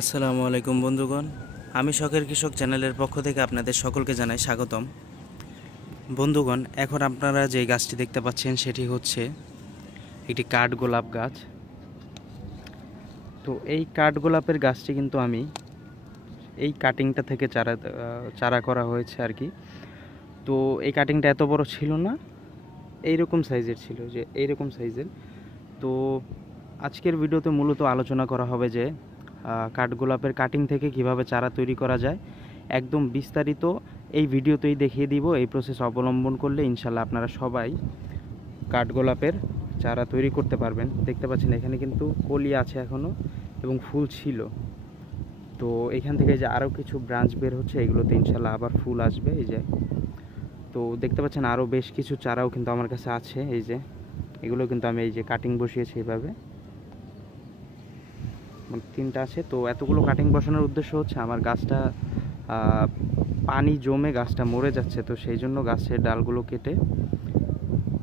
আসসালামু আলাইকুম বন্ধুগণ। আমি শখের কৃষক চ্যানেলের পক্ষ থেকে আপনাদের সকলকে জানাই স্বাগতম। বন্ধুগণ, এখন আপনারা যে গাছটি দেখতে পাচ্ছেন সেটি হচ্ছে একটি কাঠগোলাপ গাছ। তো এই কাঠগোলাপের গাছটি কিন্তু আমি এই কাটিংটা থেকে চারা করা হয়েছে আর কি। তো এই কাটিংটা এত বড় ছিল না, এইরকম সাইজের ছিল, যে এইরকম সাইজের। তো আজকের ভিডিওতে মূলত আলোচনা করা হবে যে কাঠগোলাপের কাটিং থেকে কিভাবে চারা তৈরি করা যায়, একদম বিস্তারিত এই ভিডিওতেই দেখিয়ে দিব। এই প্রসেস অবলম্বন করলে ইনশাল্লাহ আপনারা সবাই কাঠগোলাপের চারা তৈরি করতে পারবেন। দেখতে পাচ্ছেন এখানে কিন্তু কলি আছে এখনও এবং ফুল ছিল। তো এখান থেকে যে আরও কিছু ব্রাঞ্চ বের হচ্ছে, এগুলোতে ইনশাল্লাহ আবার ফুল আসবে। এই যে, তো দেখতে পাচ্ছেন আরও বেশ কিছু চারাও কিন্তু আমার কাছে আছে। এই যে এগুলো কিন্তু আমি এই যে কাটিং বসিয়েছি এইভাবে, তিনটা আছে। তো এতগুলো কাটিং বসানোর উদ্দেশ্য হচ্ছে আমার গাছটা পানি জমে গাছটা মরে যাচ্ছে, তো সেই জন্য গাছের ডালগুলো কেটে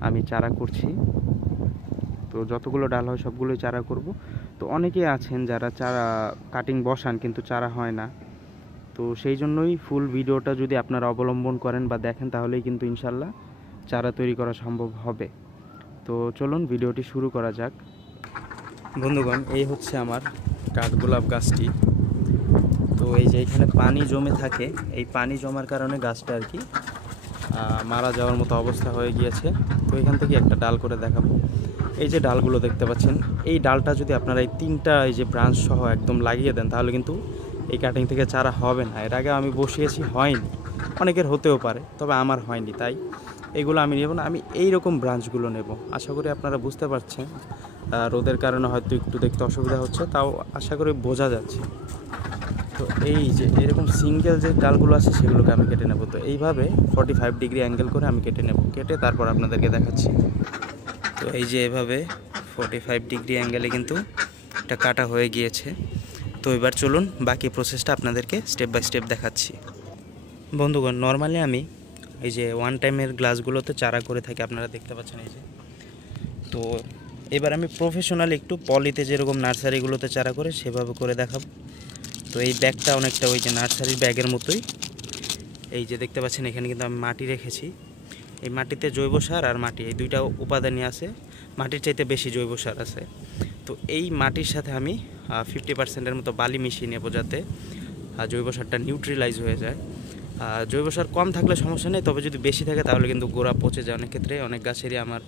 আমি চারা করছি। তো যতগুলো ডাল হয় সবগুলোই চারা করব। তো অনেকেই আছেন যারা চারা কাটিং বসান কিন্তু চারা হয় না, তো সেই জন্যই ফুল ভিডিওটা যদি আপনারা অবলম্বন করেন বা দেখেন তাহলেই কিন্তু ইনশাল্লাহ চারা তৈরি করা সম্ভব হবে। তো চলুন ভিডিওটি শুরু করা যাক। বন্ধুগণ, এই হচ্ছে আমার কাঠগোলাপ গাছটি। তো এই যে এখানে পানি জমে থাকে, এই পানি জমার কারণে গাছটা আর কি মারা যাওয়ার মতো অবস্থা হয়ে গিয়েছে। তো এখান থেকে একটা ডাল করে দেখাবো। এই যে ডালগুলো দেখতে পাচ্ছেন, এই ডালটা যদি আপনারা এই তিনটা এই যে ব্রাঞ্চ সহ একদম লাগিয়ে দেন তাহলে কিন্তু এই কাটিং থেকে চারা হবে না। এর আগে আমি বসিয়েছি, হয়নি, অনেকের হতেও পারে, তবে আমার হয়নি। তাই এগুলো আমি নেব না, আমি এই রকম ব্রাঞ্চগুলো নেব। আশা করি আপনারা বুঝতে পারছেন, রোদের কারণে হয়তো একটু দেখতে অসুবিধা হচ্ছে, তাও আশা করি বোঝা যাচ্ছে। তো এই যে এরকম সিঙ্গেল যে ডালগুলো আছে সেগুলোকে আমি কেটে নেব। তো এইভাবে 45 ডিগ্রি অ্যাঙ্গেল করে আমি কেটে নেব, কেটে তারপর আপনাদেরকে দেখাচ্ছি। তো এই যে এভাবে 45 ডিগ্রি অ্যাঙ্গেলে কিন্তু এটা কাটা হয়ে গিয়েছে। তো এবার চলুন বাকি প্রসেসটা আপনাদেরকে স্টেপ বাই স্টেপ দেখাচ্ছি। বন্ধুগণ, নর্মালি আমি এই যে ওয়ান টাইমের গ্লাসগুলোতে চারা করে থাকি, আপনারা দেখতে পাচ্ছেন এই যে। তো এবার আমি প্রফেশনাল একটু পলিতে যেরকম নার্সারিগুলোতে চারা করে সেভাবে করে দেখাবো। তো এই ব্যাগটা অনেকটা ওই যে নার্সারির ব্যাগের মতোই। এই যে দেখতে পাচ্ছেন এখানে কিন্তু আমি মাটি রেখেছি। এই মাটিতে জৈব সার আর মাটি, এই দুইটা উপাদানই আছে, মাটির চাইতে বেশি জৈব সার আছে। তো এই মাটির সাথে আমি 50%-এর মতো বালি মিশিয়ে নেব, যাতে জৈব সারটা নিউট্রিলাইজ হয়ে যায়। জৈব সার কম থাকলে সমস্যা নেই, তবে যদি বেশি থাকে তাহলে কিন্তু গোড়া পচে যায়। অনেক ক্ষেত্রে অনেক গাছেরই আমার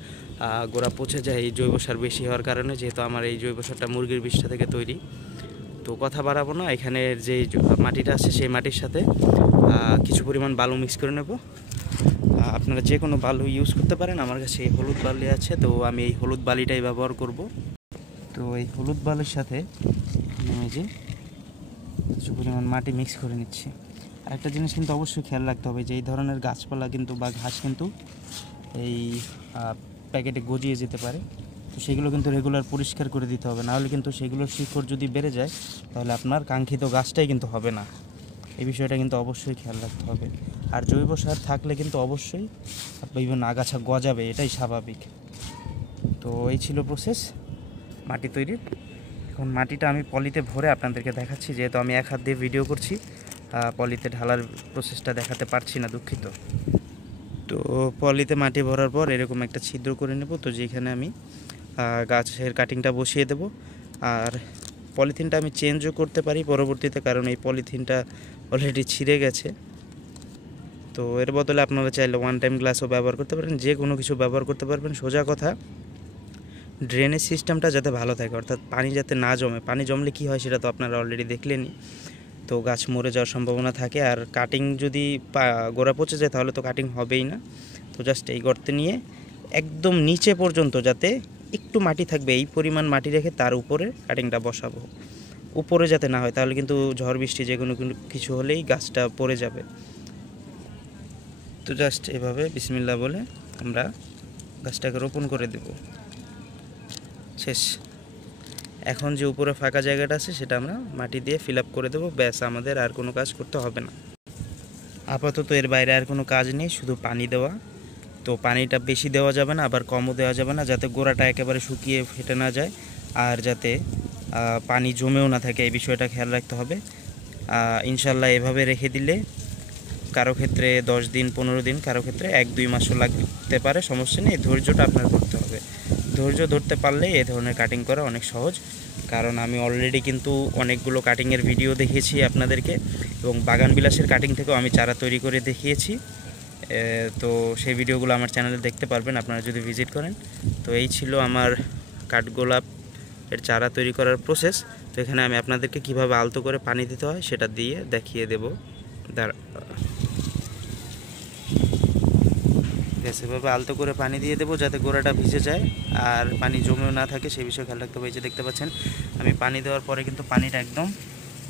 গোড়া পচে যায় এই জৈব সার বেশি হওয়ার কারণে, যেহেতু আমার এই জৈব সারটা মুরগির বিষ্ঠা থেকে তৈরি। তো কথা বাড়াবো না, এখানের যে মাটিটা আছে সেই মাটির সাথে কিছু পরিমাণ বালু মিক্স করে নেব। আপনারা যে কোনো বালু ইউজ করতে পারেন, আমার কাছে এই হলুদ বালি আছে, তো আমি এই হলুদ বালিটাই ব্যবহার করব। তো এই হলুদ বালির সাথে আমি যে কিছু পরিমাণ মাটি মিক্স করে নিচ্ছি। আরেকটা জিনিস কিন্তু অবশ্যই খেয়াল রাখতে হবে যে এই ধরনের গাছপালা কিন্তু বা ঘাস কিন্তু এই প্যাকেটে গজিয়ে যেতে পারে। তো সেগুলো কিন্তু রেগুলার পরিষ্কার করে দিতে হবে, নাহলে কিন্তু সেগুলোর শিকড় যদি বেড়ে যায় তাহলে আপনার কাঙ্ক্ষিত গাছটাই কিন্তু হবে না। এই বিষয়টা কিন্তু অবশ্যই খেয়াল রাখতে হবে। আর জৈব সার থাকলে কিন্তু অবশ্যই বিভিন্ন আগাছা গজাবে, এটাই স্বাভাবিক। তো এই ছিল প্রসেস মাটি তৈরির। এখন মাটিটা আমি পলিতে ভরে আপনাদেরকে দেখাচ্ছি, যেহেতু আমি এক হাত দিয়ে ভিডিও করছি, পলিতে ঢালার প্রসেসটা দেখাতে পারছি না, দুঃখিত। তো পলিতে মাটি ভরার পর এরকম একটা ছিদ্র করে নেব, তো যেখানে আমি গাছের কাটিংটা বসিয়ে দেব। আর পলিথিনটা আমি চেঞ্জও করতে পারি পরবর্তীতে, কারণ এই পলিথিনটা অলরেডি ছিঁড়ে গেছে। তো এর বদলে আপনারা চাইলে ওয়ান টাইম গ্লাসও ব্যবহার করতে পারেন, যে কোনো কিছু ব্যবহার করতে পারবেন। সোজা কথা, ড্রেনেজ সিস্টেমটা যাতে ভালো থাকে, অর্থাৎ পানি যাতে না জমে। পানি জমলে কি হয় সেটা তো আপনারা অলরেডি দেখলেনই, তো গাছ মরে যাওয়ার সম্ভাবনা থাকে। আর কাটিং যদি গোড়া পচে যায় তাহলে তো কাটিং হবেই না। তো জাস্ট এই গর্তে নিয়ে একদম নিচে পর্যন্ত যাতে একটু মাটি থাকবে, এই পরিমাণ মাটি রেখে তার উপরে কাটিংটা বসাবো। উপরে যাতে না হয়, তাহলে কিন্তু ঝড় বৃষ্টি যে কোনো কিছু হলেই গাছটা পড়ে যাবে। তো জাস্ট এভাবে বিসমিল্লাহ বলে আমরা গাছটাকে রোপণ করে দেব। শেষ। এখন যে উপরে ফাঁকা জায়গাটা আছে সেটা আমরা মাটি দিয়ে ফিল আপ করে দেবো, ব্যাস, আমাদের আর কোনো কাজ করতে হবে না। আপাতত এর বাইরে আর কোনো কাজ নেই, শুধু পানি দেওয়া। তো পানিটা বেশি দেওয়া যাবে না, আবার কমও দেওয়া যাবে না, যাতে গোড়াটা একেবারে শুকিয়ে ফেটে না যায়, আর যাতে পানি জমেও না থাকে, এই বিষয়টা খেয়াল রাখতে হবে। ইনশাল্লাহ এভাবে রেখে দিলে কারো ক্ষেত্রে 10 দিন 15 দিন, কারো ক্ষেত্রে 1-2 মাসও লাগতে পারে, সমস্যা নেই। ধৈর্যটা আপনার ধরতে হবে। ধৈর্য ধরতে পারলে এই ধরনের কাটিং করা অনেক সহজ। কারণ আমি অলরেডি কিন্তু অনেকগুলো কাটিংয়ের ভিডিও দেখিয়েছি আপনাদেরকে, এবং বাগান বিলাসের কাটিং থেকেও আমি চারা তৈরি করে দেখিয়েছি। তো সেই ভিডিওগুলো আমার চ্যানেলে দেখতে পারবেন আপনারা যদি ভিজিট করেন। তো এই ছিল আমার কাঠগোলাপ এর চারা তৈরি করার প্রসেস। তো এখানে আমি আপনাদেরকে কিভাবে আলতো করে পানি দিতে হয় সেটা দিয়ে দেখিয়ে দেব। এভাবে আলতো করে পানি দিয়ে দেবো যাতে গোড়াটা ভিজে যায় আর পানি জমেও না থাকে, সেই বিষয়ে খেয়াল রাখতে হবে। এই যে দেখতে পাচ্ছেন আমি পানি দেওয়ার পরে কিন্তু পানিটা একদম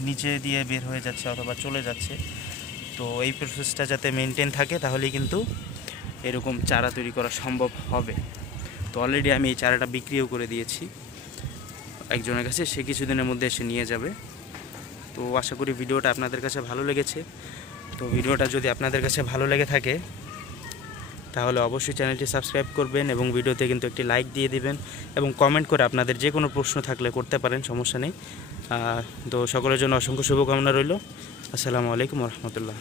নিচে দিয়ে বের হয়ে যাচ্ছে অথবা চলে যাচ্ছে। তো এই প্রসেসটা যাতে মেনটেন থাকে তাহলেই কিন্তু এরকম চারা তৈরি করা সম্ভব হবে। তো অলরেডি আমি এই চারাটা বিক্রিও করে দিয়েছি একজনের কাছে, সে কিছুদিনের মধ্যে এসে নিয়ে যাবে। তো আশা করি ভিডিওটা আপনাদের কাছে ভালো লেগেছে। তো ভিডিওটা যদি আপনাদের কাছে ভালো লেগে থাকে তাহলে অবশ্যই চ্যানেলটি সাবস্ক্রাইব করবেন এবং ভিডিওতে কিন্তু একটি লাইক দিয়ে দিবেন, এবং কমেন্ট করে আপনাদের যে কোনো প্রশ্ন থাকলে করতে পারেন, সমস্যা নেই। তো সকলের জন্য অসংখ্য শুভকামনা রইল। আসসালামু আলাইকুম রহমতুল্লাহ।